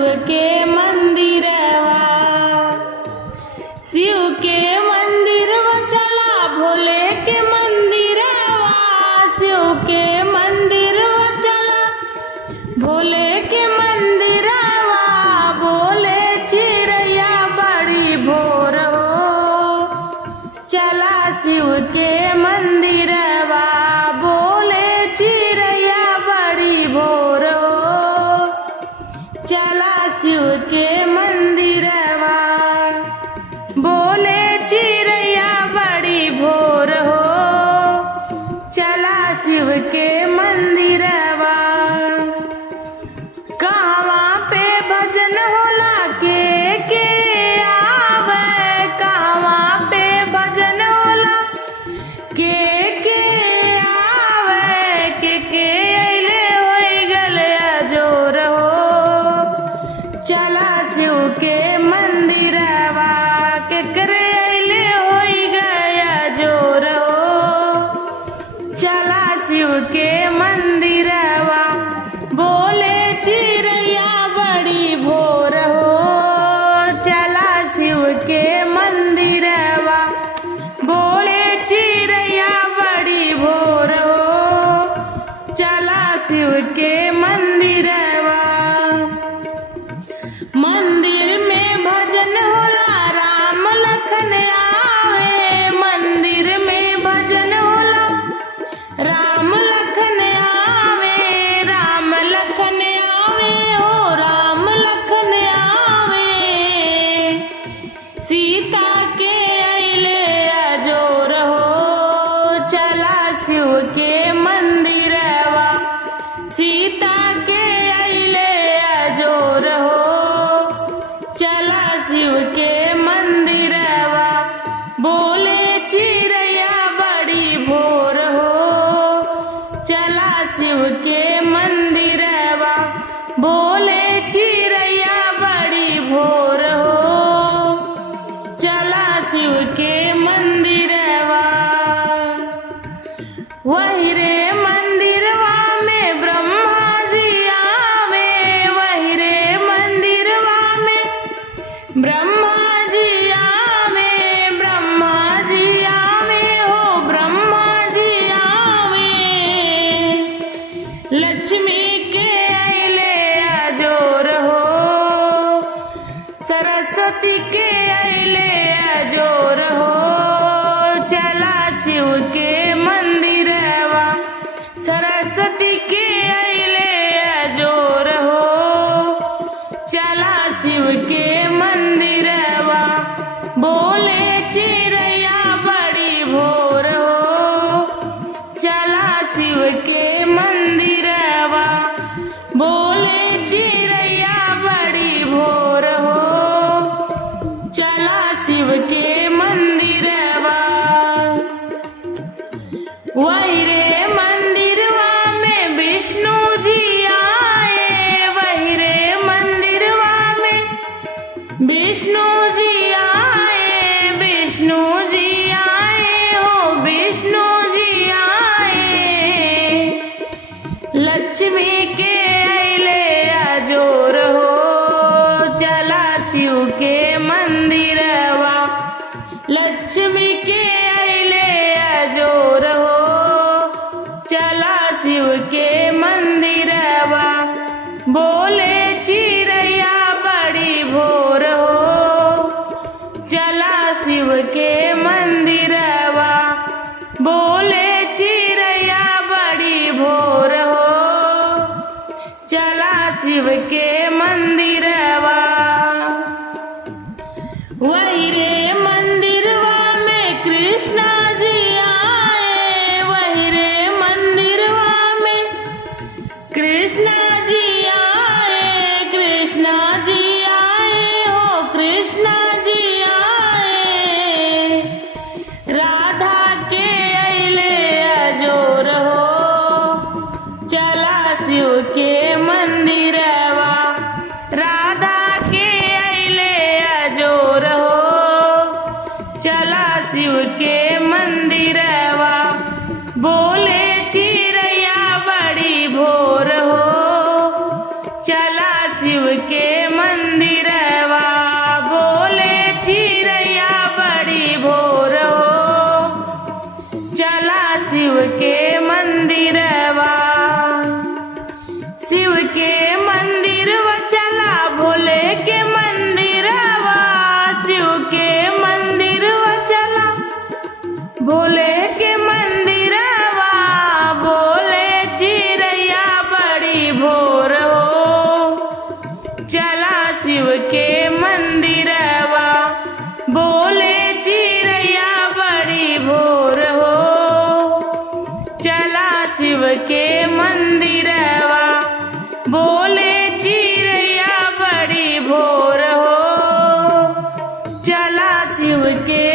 शिव के मंदिरवा, शिव के मंदिरवा चला भोले के मंदिरवा, शिव के मंदिरवा चला भोले के मंदिरवा, बोले चिड़ैया बड़ी भोर हो, चला शिव के मंदिरवा, बोले चिड़ैया बड़ी भोर हो, चला शिव के मंदिरवा, बोले चिड़ैया बड़ी भोर हो, चला शिव के मंदिरवा। कहवा पे भजन होला के आवे, कहवा पे भजन होला के आवे, के अइले होई गले अजोर हो, चला शिव के मंदिरवा, के करे अइले होई गया जोर हो, चला शिव के मंदिरवा, बोले चिड़ैया बड़ी भोर हो, चला शिव के मंदिरवा, बोले चिड़ैया बड़ी भोर हो, चला शिव के मंदिरवा। मंदिर में भजन होला राम लखन आवे, मंदिर में भजन होला राम लखन आवे, राम लखन आवे हो, राम लखन आवे, सीता के अइले अजोर हो, चला शिव के मंदिरवा, सीता के अइले अजोर हो, चला शिव के मंदिरवा, बोले चिड़ैया बड़ी भोर हो, चला शिव के मंदिरवा, बोले चिड़ैया बड़ी भोर हो, चला शिव के मंदिरवा। वही रे मंदिरवा में ब्रह्मा जी आवे, वही रे मंदिरवा में ब्रह्मा जी आवे, ब्रह्मा जी आवे हो, ब्रह्मा जी आवे, लक्ष्मी के अइले अजोर हो, सरस्वती के अइले अजोर हो, चला शिव के मंदिरवा, सरस्वती के अइले अजोर हो, चला शिव के मंदिरवा, बोले चिड़ैया बड़ी भोर हो, चला शिव के मंदिरवा, बोले चिड़ैया बड़ी भोर हो, चला शिव के मंदिरवा। वही रे मंदिरवा में विष्णु जी आए, वही रे मंदिरवा में विष्णु जी आए, विष्णु जी आए हो, विष्णु जी आए, लक्ष्मी के अइले अजोर हो, चला शिव के मंदिरवा, लक्ष्मी के अइले अजोर हो, चला शिव के मंदिरवा, बोले चिड़ैया बड़ी भोर हो, चला शिव के मंदिरवा, बोले चिड़ैया बड़ी भोर हो, चला शिव के मंदिरवा। वही रे मंदिरवा में कृष्णा जी आए, वही रे मंदिरवा में कृष्णा जी आए, कृष्णा जी आए हो, कृष्णा जी आए, राधा के अइले अजोर हो, चला शिव के मंदिरवा, राधा के अइले अजोर हो, चला शिव के मंदिरवा, बोले चिड़ैया बड़ी भोर हो, चला शिव के शिव के मंदिरवा, बोले चिड़ैया बड़ी भोर हो। चला शिव के मंदिरवा, बोले चिड़ैया बड़ी भोर हो। चला शिव के